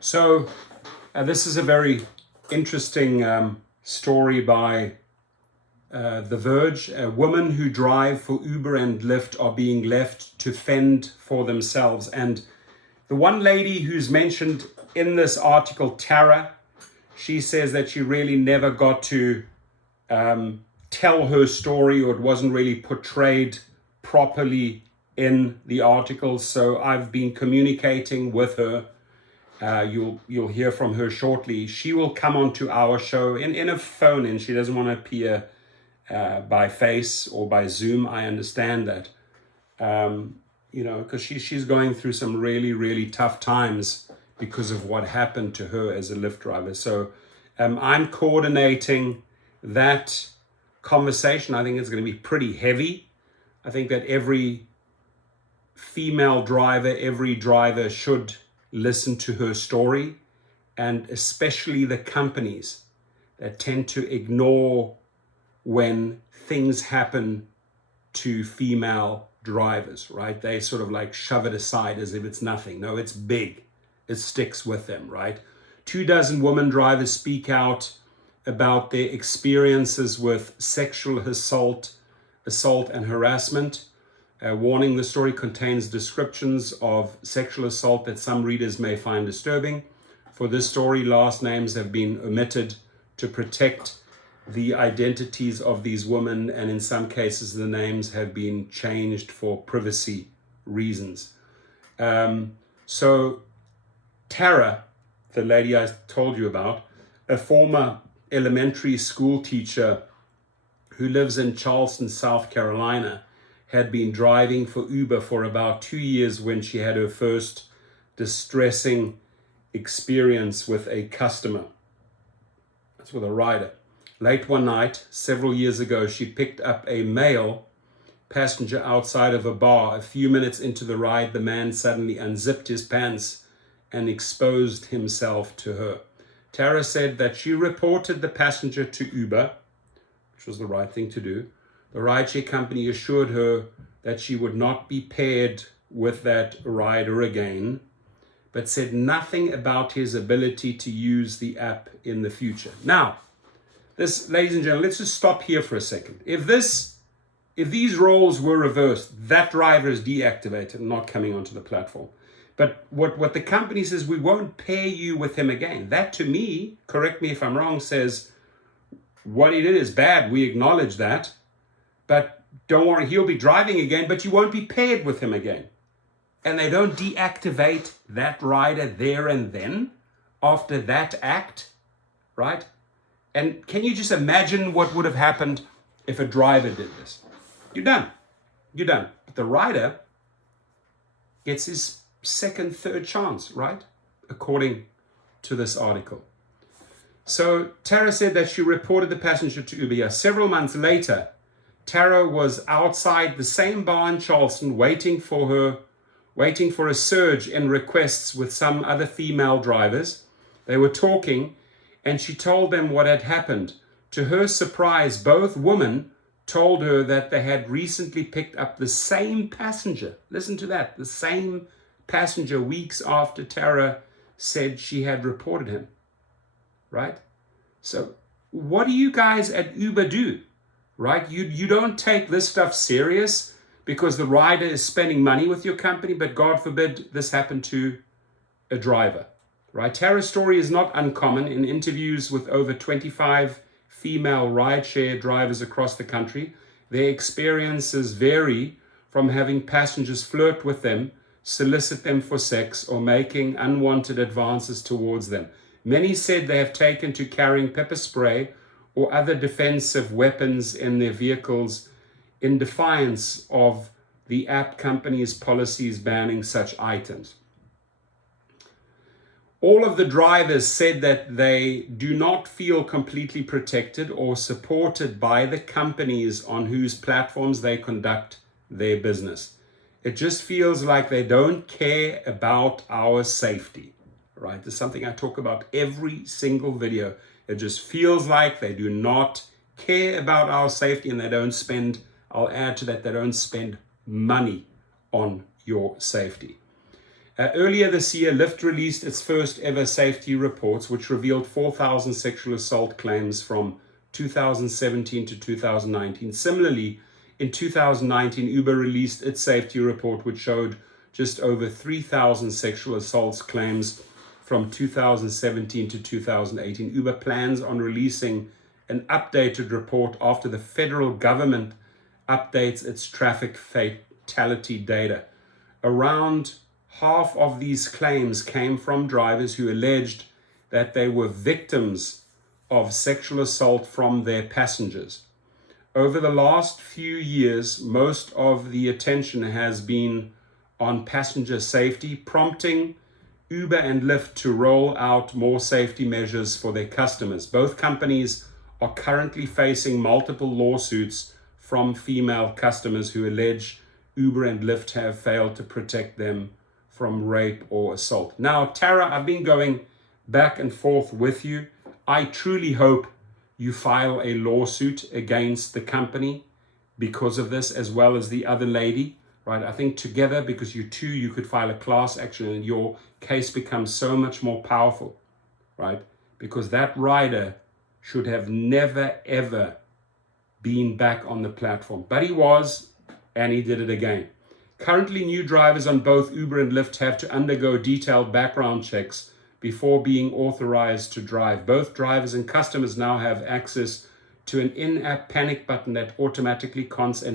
So this is a very interesting story by The Verge. Women who drive for Uber and Lyft are being left to fend for themselves. And the one lady who's mentioned in this article, Tara, she says that she really never got to tell her story, or it wasn't really portrayed properly in the article. So I've been communicating with her. You'll hear from her shortly. She will come onto our show in a phone in. She doesn't want to appear by face or by Zoom. I understand that, because she's going through some really, really tough times because of what happened to her as a Lyft driver. So I'm coordinating that conversation. I think it's going to be pretty heavy. I think that every female driver, every driver should listen to her story, and especially the companies that tend to ignore when things happen to female drivers, right? They sort of like shove it aside as if it's nothing. No, it's big. It sticks with them, right? 24 women drivers speak out about their experiences with sexual assault and harassment. Warning, the story contains descriptions of sexual assault that some readers may find disturbing. For this story, last names have been omitted to protect the identities of these women, and in some cases the names have been changed for privacy reasons. So Tara, the lady I told you about, a former elementary school teacher who lives in Charleston, South Carolina, had been driving for Uber for about 2 years when she had her first distressing experience with a customer. That's with a rider. Late one night, several years ago, she picked up a male passenger outside of a bar. A few minutes into the ride, the man suddenly unzipped his pants and exposed himself to her. Tara said that she reported the passenger to Uber, which was the right thing to do. The rideshare company assured her that she would not be paired with that rider again, but said nothing about his ability to use the app in the future. Now, this, ladies and gentlemen, let's just stop here for a second. If these roles were reversed, that driver is deactivated and not coming onto the platform. But what the company says, we won't pair you with him again. That, to me, correct me if I'm wrong, says what he did is bad. We acknowledge that. But don't worry, he'll be driving again, but you won't be paired with him again. And they don't deactivate that rider there and then after that act, right? And can you just imagine what would have happened if a driver did this? You're done. You're done. But the rider gets his second, third chance, right? According to this article. So Tara said that she reported the passenger to Uber. Several months later, Tara was outside the same bar in Charleston waiting for a surge in requests with some other female drivers. They were talking, and she told them what had happened. To her surprise, both women told her that they had recently picked up the same passenger. Listen to that, the same passenger weeks after Tara said she had reported him, right? So what do you guys at Uber do? Right? You don't take this stuff serious because the rider is spending money with your company, but God forbid this happened to a driver, right? Tara's story is not uncommon. In interviews with over 25 female rideshare drivers across the country, their experiences vary from having passengers flirt with them, solicit them for sex, or making unwanted advances towards them. Many said they have taken to carrying pepper spray or other defensive weapons in their vehicles in defiance of the app company's policies banning such items. All of the drivers said that they do not feel completely protected or supported by the companies on whose platforms they conduct their business. It just feels like they don't care about our safety, right? This is something I talk about every single video. It just feels like they do not care about our safety, and they don't spend, I'll add to that, they don't spend money on your safety. Earlier this year, Lyft released its first ever safety reports, which revealed 4,000 sexual assault claims from 2017 to 2019. Similarly, in 2019, Uber released its safety report, which showed just over 3,000 sexual assaults claims from 2017 to 2018. Uber plans on releasing an updated report after the federal government updates its traffic fatality data. Around half of these claims came from drivers who alleged that they were victims of sexual assault from their passengers. Over the last few years, most of the attention has been on passenger safety, prompting Uber and Lyft to roll out more safety measures for their customers. Both companies are currently facing multiple lawsuits from female customers who allege Uber and Lyft have failed to protect them from rape or assault. Now, Tara, I've been going back and forth with you. I truly hope you file a lawsuit against the company because of this, as well as the other lady, right? I think together, because you could file a class action and your case becomes so much more powerful, right? Because that rider should have never, ever been back on the platform. But he was, and he did it again. Currently, new drivers on both Uber and Lyft have to undergo detailed background checks before being authorized to drive. Both drivers and customers now have access to an in-app panic button that automatically contacts a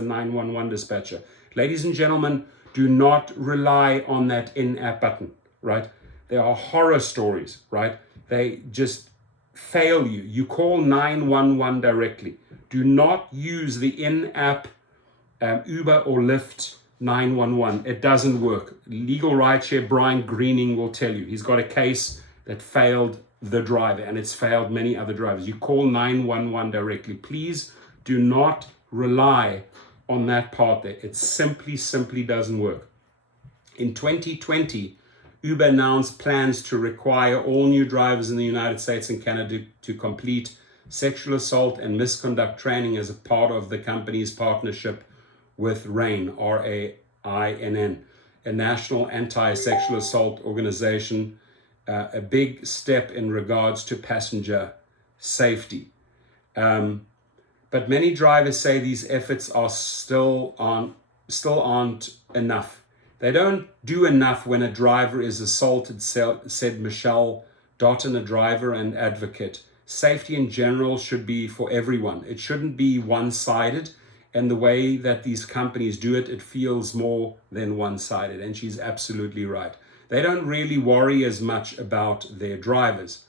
911 dispatcher. Ladies and gentlemen, do not rely on that in-app button, right? There are horror stories, right? They just fail you. You call 911 directly. Do not use the in-app Uber or Lyft 911. It doesn't work. Legal Rideshare Brian Greening will tell you. He's got a case that failed the driver, and it's failed many other drivers. You call 911 directly. Please do not rely on that part there. It simply doesn't work. In 2020, Uber announced plans to require all new drivers in the United States and Canada to complete sexual assault and misconduct training as a part of the company's partnership with RAINN, R-A-I-N-N, a national anti-sexual assault organization, a big step in regards to passenger safety. But many drivers say these efforts are still aren't enough. They don't do enough when a driver is assaulted, said Michelle Dotton, a driver and advocate. Safety in general should be for everyone. It shouldn't be one-sided. And the way that these companies do it, it feels more than one-sided. And she's absolutely right. They don't really worry as much about their drivers.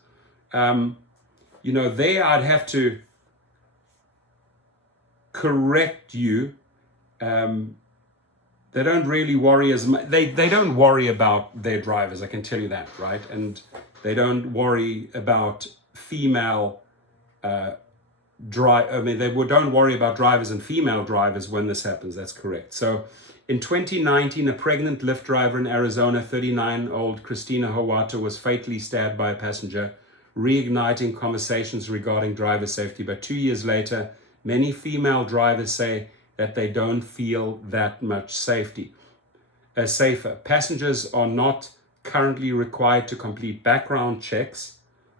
There I'd have to correct you. They don't really worry as much. They don't worry about their drivers, I can tell you that, right? And they don't worry about female they don't worry about drivers and female drivers when this happens. That's correct. So in 2019, a pregnant Lyft driver in Arizona, 39-year-old Christina Hawata, was fatally stabbed by a passenger, reigniting conversations regarding driver safety. But 2 years later, many female drivers say that they don't feel that much safer. Passengers are not currently required to complete background checks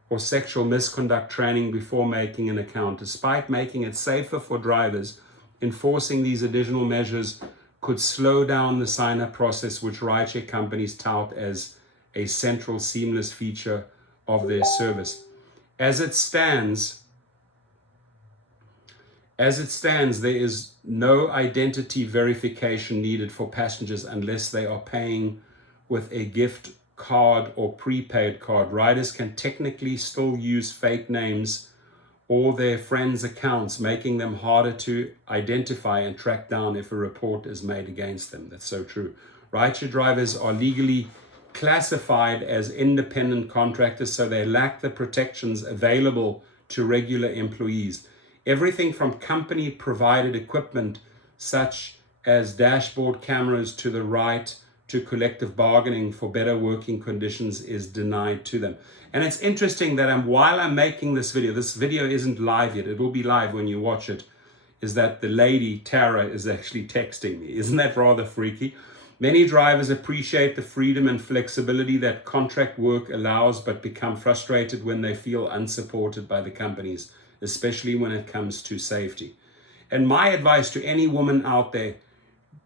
or sexual misconduct training before making an account. Despite making it safer for drivers, enforcing these additional measures could slow down the sign-up process, which rideshare companies tout as a central seamless feature of their service. As it stands, there is no identity verification needed for passengers unless they are paying with a gift card or prepaid card. Riders can technically still use fake names or their friends' accounts, making them harder to identify and track down if a report is made against them. That's so true. Rideshare drivers are legally classified as independent contractors, so they lack the protections available to regular employees. Everything from company-provided equipment, such as dashboard cameras, to the right to collective bargaining for better working conditions, is denied to them. And it's interesting that while I'm making this video isn't live yet, it will be live when you watch it, is that the lady, Tara, is actually texting me. Isn't that rather freaky? Many drivers appreciate the freedom and flexibility that contract work allows, but become frustrated when they feel unsupported by the companies, especially when it comes to safety. And my advice to any woman out there,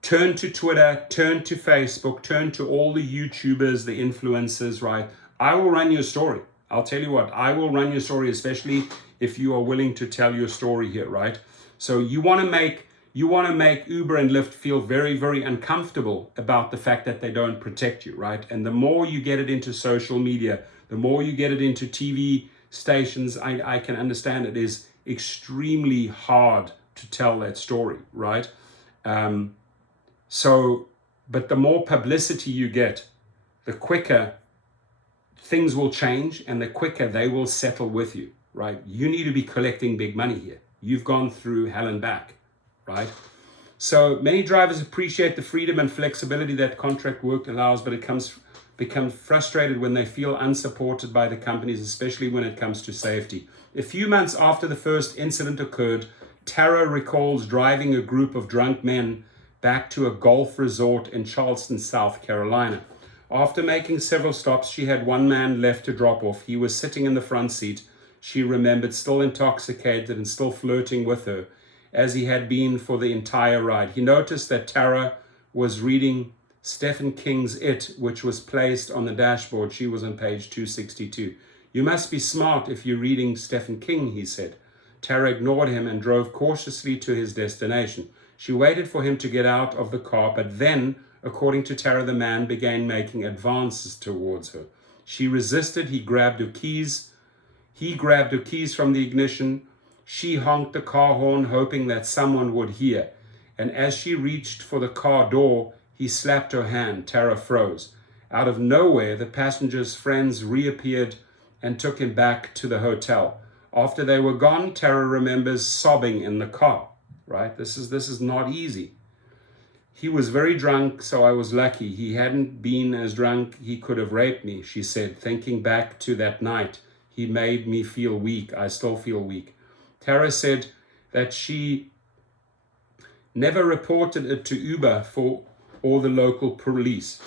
turn to Twitter, turn to Facebook, turn to all the YouTubers, the influencers, right? I will run your story. I'll tell you what, I will run your story, especially if you are willing to tell your story here, right? So you want to make Uber and Lyft feel very, very uncomfortable about the fact that they don't protect you, right? And the more you get it into social media, the more you get it into TV stations, I can understand it is extremely hard to tell that story, right? But the more publicity you get, the quicker things will change and the quicker they will settle with you, right? You need to be collecting big money here. You've gone through hell and back, right? So many drivers appreciate the freedom and flexibility that contract work allows, but become frustrated when they feel unsupported by the companies, especially when it comes to safety. A few months after the first incident occurred, Tara recalls driving a group of drunk men back to a golf resort in Charleston, South Carolina. After making several stops, she had one man left to drop off. He was sitting in the front seat. She remembered, still intoxicated and still flirting with her, as he had been for the entire ride. He noticed that Tara was reading Stephen King's It, which was placed on the dashboard. She was on page 262. "You must be smart if you're reading Stephen King," he said. Tara ignored him and drove cautiously to his destination. She waited for him to get out of the car, but then, according to Tara, the man began making advances towards her. She resisted. He grabbed her keys from the ignition. She honked the car horn, hoping that someone would hear. And as she reached for the car door, he slapped her hand. Tara froze. Out of nowhere, the passenger's friends reappeared and took him back to the hotel. After they were gone, Tara remembers sobbing in the car, right? This is not easy. "He was very drunk, so I was lucky. He hadn't been as drunk, he could have raped me," she said, thinking back to that night. "He made me feel weak. I still feel weak." Tara said that she never reported it to Uber or the local police.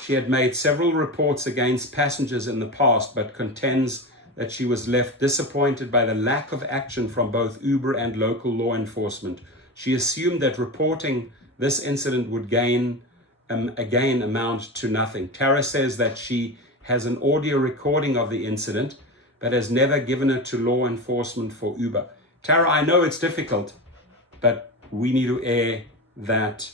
She had made several reports against passengers in the past, but contends that she was left disappointed by the lack of action from both Uber and local law enforcement. She assumed that reporting this incident would again amount to nothing. Tara says that she has an audio recording of the incident, but has never given it to law enforcement for Uber. Tara, I know it's difficult, but we need to air that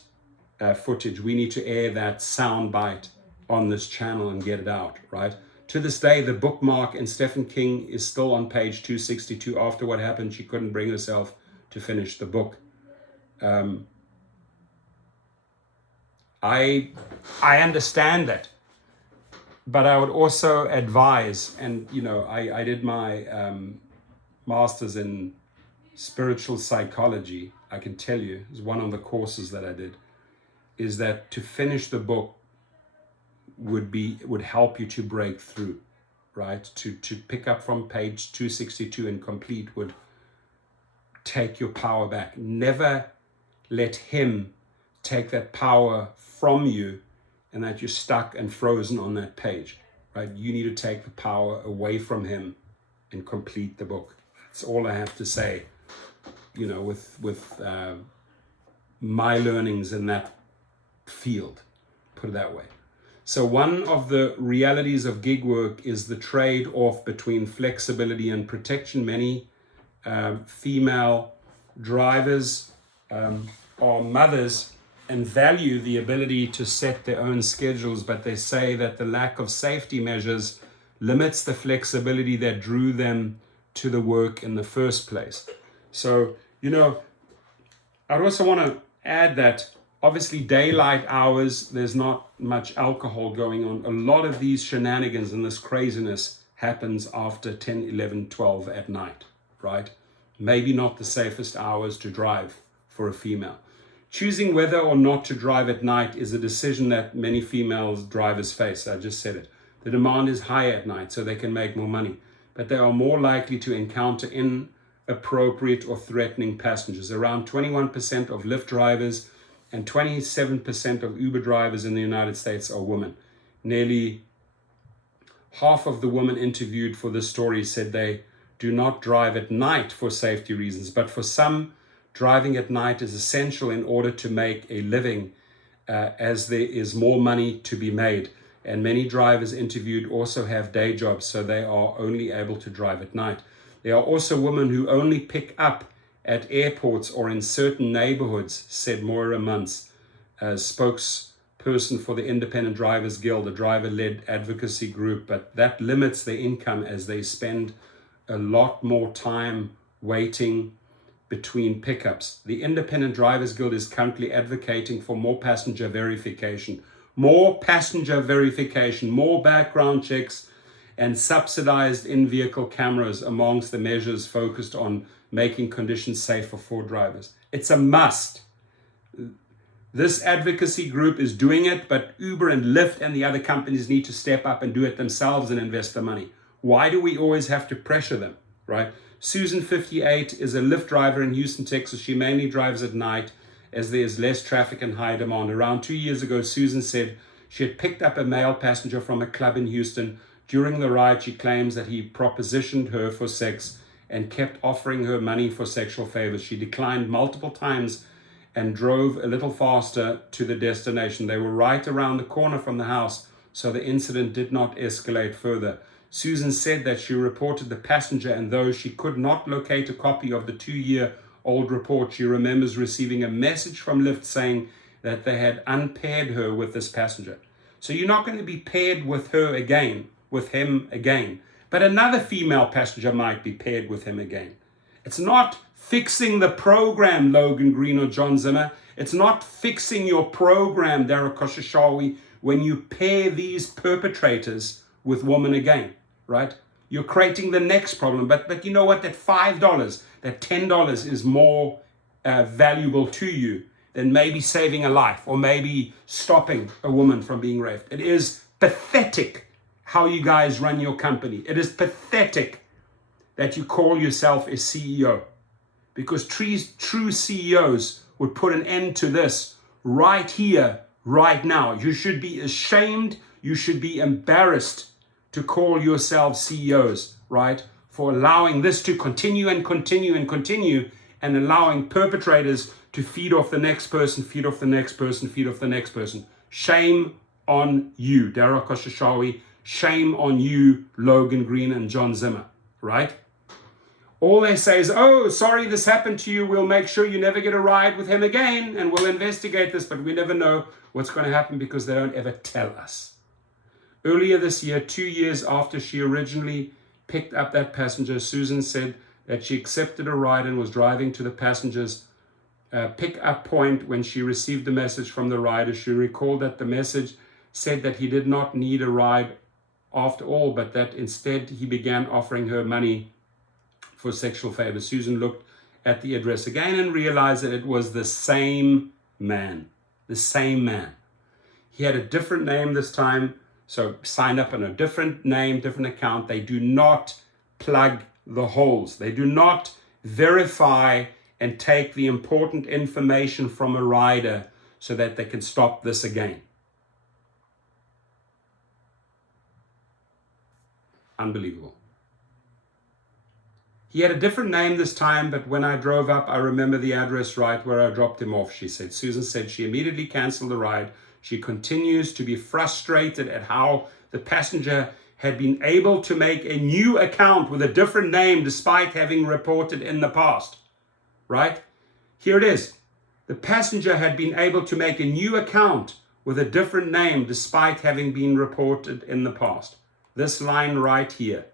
footage. We need to air that sound bite on this channel and get it out, right? To this day, the bookmark in Stephen King is still on page 262. After what happened, she couldn't bring herself to finish the book. I understand that, but I would also advise, and I did my master's in spiritual psychology. I can tell you, it's one of the courses that I did, is that to finish the book would help you to break through, right? To pick up from page 262 and complete would take your power back. Never let him take that power from you and that you're stuck and frozen on that page, right? You need to take the power away from him and complete the book. That's all I have to say, with my learnings in that field, put it that way. So one of the realities of gig work is the trade-off between flexibility and protection. Many female drivers are mothers and value the ability to set their own schedules, but they say that the lack of safety measures limits the flexibility that drew them to the work in the first place. So, I'd also want to add that obviously daylight hours, there's not much alcohol going on. A lot of these shenanigans and this craziness happens after 10, 11, 12 at night, right? Maybe not the safest hours to drive for a female. Choosing whether or not to drive at night is a decision that many female drivers face. I just said it. The demand is higher at night, so they can make more money, but they are more likely to encounter inappropriate or threatening passengers. Around 21% of Lyft drivers and 27% of Uber drivers in the United States are women. Nearly half of the women interviewed for this story said they do not drive at night for safety reasons, but for some, driving at night is essential in order to make a living, as there is more money to be made. And many drivers interviewed also have day jobs, so they are only able to drive at night. There are also women who only pick up at airports or in certain neighborhoods, said Moira Muntz, spokesperson for the Independent Drivers Guild, a driver-led advocacy group, but that limits their income as they spend a lot more time waiting between pickups. The Independent Drivers Guild is currently advocating for more passenger verification, more background checks, and subsidized in-vehicle cameras amongst the measures focused on making conditions safer for drivers. It's a must. This advocacy group is doing it, but Uber and Lyft and the other companies need to step up and do it themselves and invest the money. Why do we always have to pressure them, right? Susan, 58, is a Lyft driver in Houston, Texas. She mainly drives at night as there's less traffic and high demand. Around 2 years ago, Susan said she had picked up a male passenger from a club in Houston. During the ride, she claims that he propositioned her for sex and kept offering her money for sexual favors. She declined multiple times and drove a little faster to the destination. They were right around the corner from the house, so the incident did not escalate further. Susan said that she reported the passenger, and though she could not locate a copy of the 2-year-old report, she remembers receiving a message from Lyft saying that they had unpaired her with this passenger. So you're not going to be paired with her again, with him again. But another female passenger might be paired with him again. It's not fixing the program, Logan Green or John Zimmer. It's not fixing your program, Darren Koshashawi, when you pair these perpetrators with women again, right? You're creating the next problem. But you know what? That $5, that $10 is more valuable to you than maybe saving a life or maybe stopping a woman from being raped. It is pathetic how you guys run your company. It is pathetic that you call yourself a CEO, because true CEOs would put an end to this right here, right now. You should be ashamed. You should be embarrassed to call yourselves CEOs, right? For allowing this to continue and continue and continue, and allowing perpetrators to feed off the next person, feed off the next person, feed off the next person. Shame on you, Dara Koshashawi. Shame on you, Logan Green and John Zimmer, right? All they say is, oh, sorry this happened to you. We'll make sure you never get a ride with him again, and we'll investigate this, but we never know what's going to happen because they don't ever tell us. Earlier this year, 2 years after she originally picked up that passenger, Susan said that she accepted a ride and was driving to the passenger's pick-up point when she received the message from the rider. She recalled that the message said that he did not need a ride after all, but that instead he began offering her money for sexual favors. Susan looked at the address again and realized that it was the same man. The same man. He had a different name this time, so signed up on a different name, different account. They do not plug the holes. They do not verify and take the important information from a rider so that they can stop this again. Unbelievable. He had a different name this time, but when I drove up, I remember the address right where I dropped him off, she said. Susan said she immediately canceled the ride. She continues to be frustrated at how the passenger had been able to make a new account with a different name despite having reported in the past, right? Here it is. The passenger had been able to make a new account with a different name despite having been reported in the past. This line right here,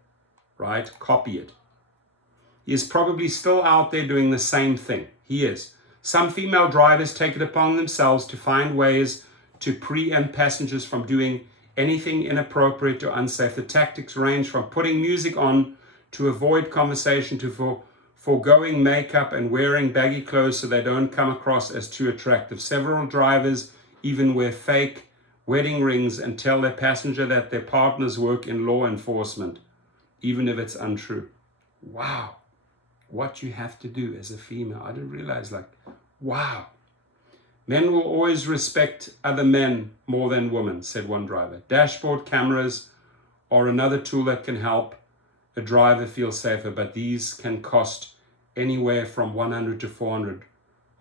right? Copy it. He is probably still out there doing the same thing. He is. Some female drivers take it upon themselves to find ways to preempt passengers from doing anything inappropriate or unsafe. The tactics range from putting music on to avoid conversation to foregoing makeup and wearing baggy clothes so they don't come across as too attractive. Several drivers even wear fake wedding rings and tell their passenger that their partners work in law enforcement, even if it's untrue. Wow. What you have to do as a female. I didn't realize, wow. Men will always respect other men more than women, said one driver. Dashboard cameras are another tool that can help a driver feel safer, but these can cost anywhere from $100 to $400,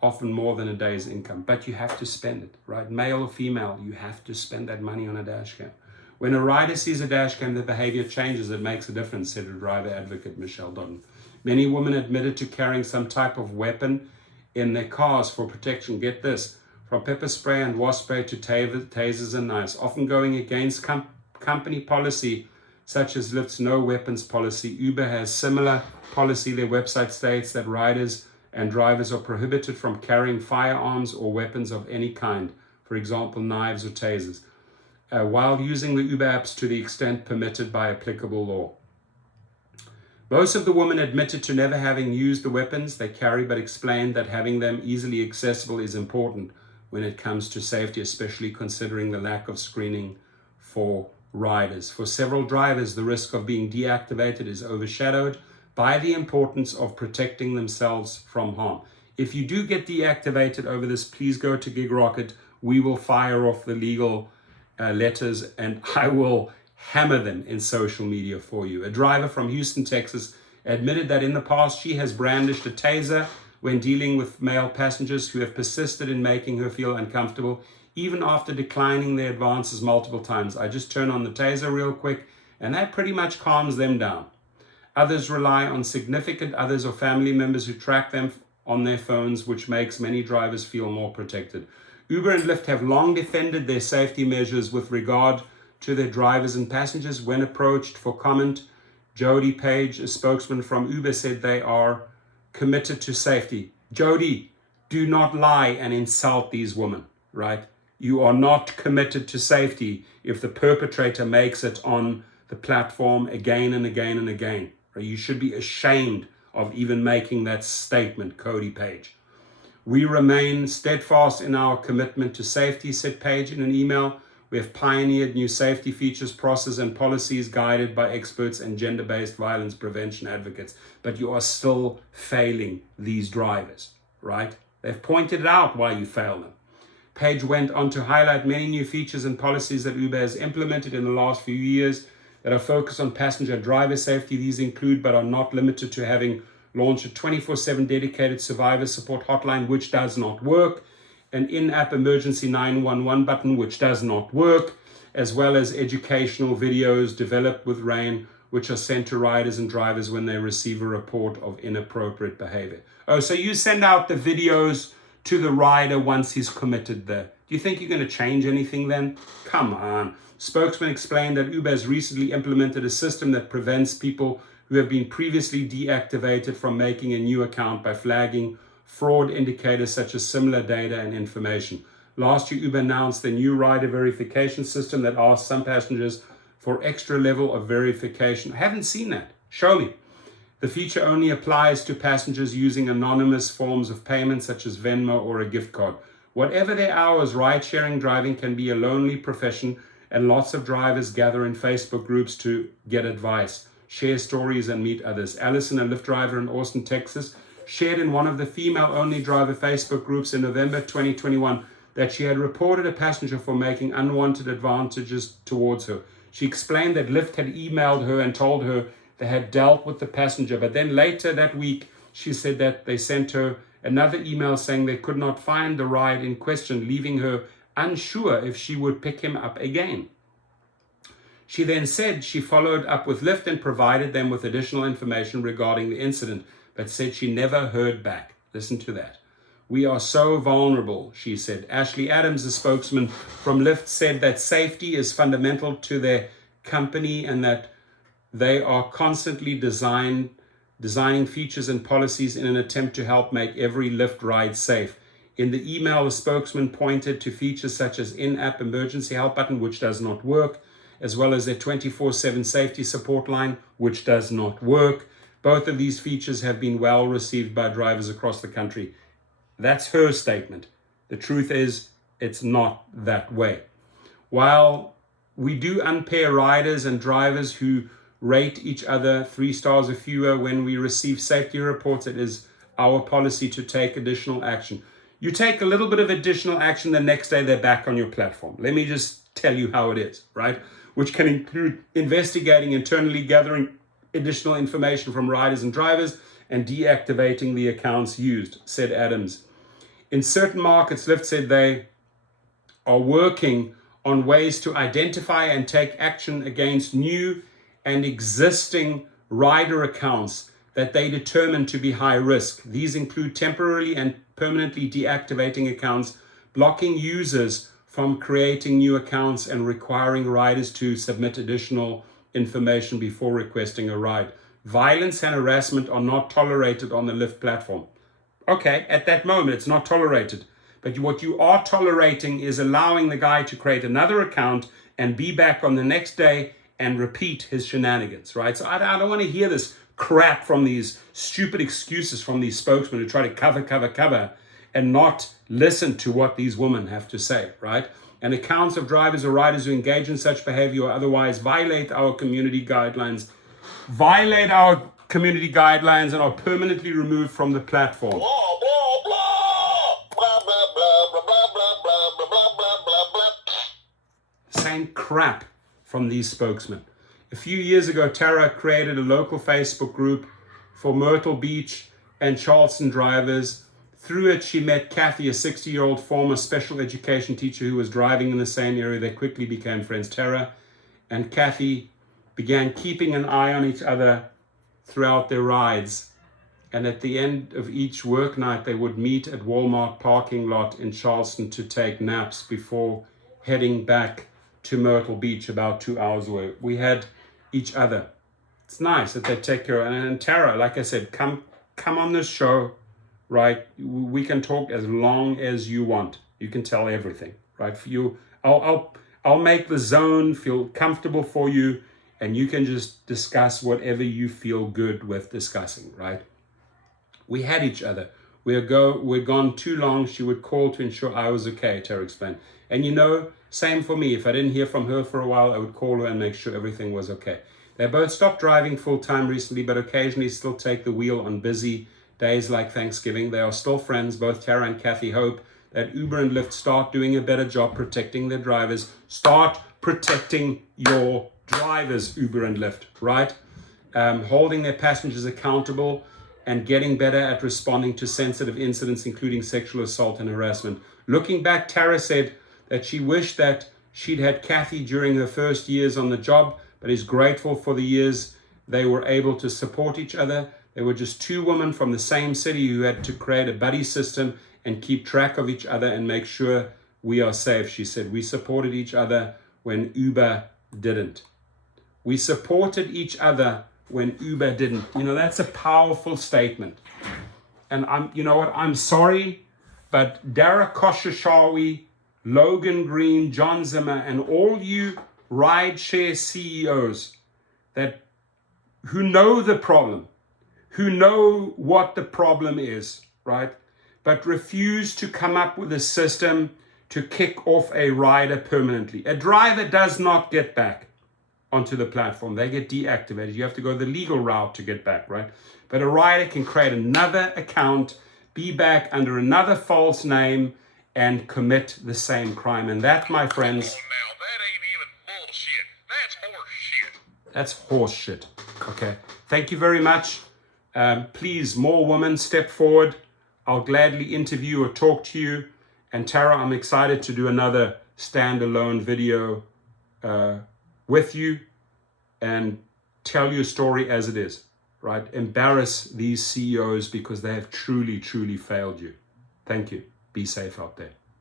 often more than a day's income. But you have to spend it, right? Male or female, you have to spend that money on a dash cam. When a rider sees a dash cam, the behavior changes. It makes a difference, said a driver advocate, Michelle Dodden. Many women admitted to carrying some type of weapon in their cars for protection. Get this, from pepper spray and wasp spray to tasers and knives, often going against company policy, such as Lyft's no weapons policy. Uber has similar policy. Their website states that riders and drivers are prohibited from carrying firearms or weapons of any kind, for example, knives or tasers, while using the Uber apps to the extent permitted by applicable law. Most of the women admitted to never having used the weapons they carry, but explained that having them easily accessible is important when it comes to safety, especially considering the lack of screening for riders. For several drivers, the risk of being deactivated is overshadowed by the importance of protecting themselves from harm. If you do get deactivated over this, please go to GigRocket. We will fire off the legal letters, and I will hammer them in social media for you. A driver from Houston, Texas, admitted that in the past she has brandished a taser when dealing with male passengers who have persisted in making her feel uncomfortable, even after declining their advances multiple times. I just turn on the taser real quick, and that pretty much calms them down. Others rely on significant others or family members who track them on their phones, which makes many drivers feel more protected. Uber and Lyft have long defended their safety measures with regard to their drivers and passengers. When approached for comment, Jody Page, a spokesman from Uber, said they are committed to safety. Jody, do not lie and insult these women, right? You are not committed to safety if the perpetrator makes it on the platform again and again and again. Right? You should be ashamed of even making that statement, Cody Page. We remain steadfast in our commitment to safety, said Page in an email. We have pioneered new safety features, processes, and policies guided by experts and gender-based violence prevention advocates. But you are still failing these drivers, right? They've pointed out why you fail them. Page went on to highlight many new features and policies that Uber has implemented in the last few years that are focused on passenger and driver safety. These include, but are not limited to, having launched a 24/7 dedicated survivor support hotline, which does not work, an in-app emergency 911 button, which does not work, as well as educational videos developed with RAIN, which are sent to riders and drivers when they receive a report of inappropriate behavior. Oh, so you send out the videos to the rider once he's committed there. Do you think you're going to change anything then? Come on. Spokesman explained that Uber has recently implemented a system that prevents people who have been previously deactivated from making a new account by flagging fraud indicators such as similar data and information. Last year, Uber announced a new rider verification system that asks some passengers for extra level of verification. I haven't seen that. Show me. The feature only applies to passengers using anonymous forms of payment such as Venmo or a gift card. Whatever their hours, ride-sharing driving can be a lonely profession, and lots of drivers gather in Facebook groups to get advice, share stories, and meet others. Allison, a Lyft driver in Austin, Texas, shared in one of the female-only driver Facebook groups in November 2021 that she had reported a passenger for making unwanted advantages towards her. She explained that Lyft had emailed her and told her they had dealt with the passenger, but then later that week, she said that they sent her another email saying they could not find the ride in question, leaving her unsure if she would pick him up again. She then said she followed up with Lyft and provided them with additional information regarding the incident, but said she never heard back. Listen to that. We are so vulnerable, she said. Ashley Adams, a spokesman from Lyft, said that safety is fundamental to their company and that they are constantly designing features and policies in an attempt to help make every Lyft ride safe. In the email, the spokesman pointed to features such as in-app emergency help button, which does not work, as well as their 24/7 safety support line, which does not work. Both of these features have been well received by drivers across the country. That's her statement. The truth is, it's not that way. While we do unpair riders and drivers who rate each other 3 stars or fewer when we receive safety reports, it is our policy to take additional action. You take a little bit of additional action, the next day they're back on your platform. Let me just tell you how it is, right? Which can include investigating internally, gathering additional information from riders and drivers, and deactivating the accounts used, said Adams. In certain markets, Lyft said they are working on ways to identify and take action against new and existing rider accounts that they determine to be high risk. These include temporarily and permanently deactivating accounts, blocking users from creating new accounts, and requiring riders to submit additional information before requesting a ride. Violence and harassment are not tolerated on the Lyft platform. Okay, at that moment, it's not tolerated. But what you are tolerating is allowing the guy to create another account and be back on the next day and repeat his shenanigans, right? So I don't want to hear this crap from these stupid excuses from these spokesmen who try to cover and not listen to what these women have to say, right? And accounts of drivers or riders who engage in such behavior or otherwise violate our community guidelines and are permanently removed from the platform. Saying crap from these spokesmen. A few years ago, Tara created a local Facebook group for Myrtle Beach and Charleston drivers. Through it, she met Kathy, a 60-year-old former special education teacher who was driving in the same area. They quickly became friends. Tara and Kathy began keeping an eye on each other throughout their rides. And at the end of each work night, they would meet at Walmart parking lot in Charleston to take naps before heading back to Myrtle Beach, about 2 hours away. We had each other. It's nice that they take care of. And Tara, like I said, come on this show, right? We can talk as long as you want. You can tell everything, right? For you, I'll make the zone feel comfortable for you, and you can just discuss whatever you feel good with discussing, right? We had each other. We're gone too long. She would call to ensure I was okay, Tara explained. And you know, same for me. If I didn't hear from her for a while, I would call her and make sure everything was okay. They both stopped driving full-time recently, but occasionally still take the wheel on busy days like Thanksgiving. They are still friends. Both Tara and Kathy hope that Uber and Lyft start doing a better job protecting their drivers. Start protecting your drivers, Uber and Lyft, right? Holding their passengers accountable and getting better at responding to sensitive incidents, including sexual assault and harassment. Looking back, Tara said that she wished that she'd had Kathy during her first years on the job, but is grateful for the years they were able to support each other. They were just two women from the same city who had to create a buddy system and keep track of each other and make sure we are safe, she said. We supported each other when Uber didn't. We supported each other when Uber didn't. You know, that's a powerful statement. And I'm sorry, but Dara Khosrowshahi, Logan Green, John Zimmer, and all you rideshare CEOs who know the problem, who know what the problem is, right? But refuse to come up with a system to kick off a rider permanently. A driver does not get back onto the platform. They get deactivated. You have to go the legal route to get back, right? But a rider can create another account, be back under another false name, and commit the same crime. And that, my friends, now, that ain't even bullshit. That's horse shit. That's horse shit. Okay. Thank you very much. Please, more women, step forward. I'll gladly interview or talk to you. And Tara, I'm excited to do another standalone video with you and tell your story as it is, right? Embarrass these CEOs because they have truly, truly failed you. Thank you. Be safe out there.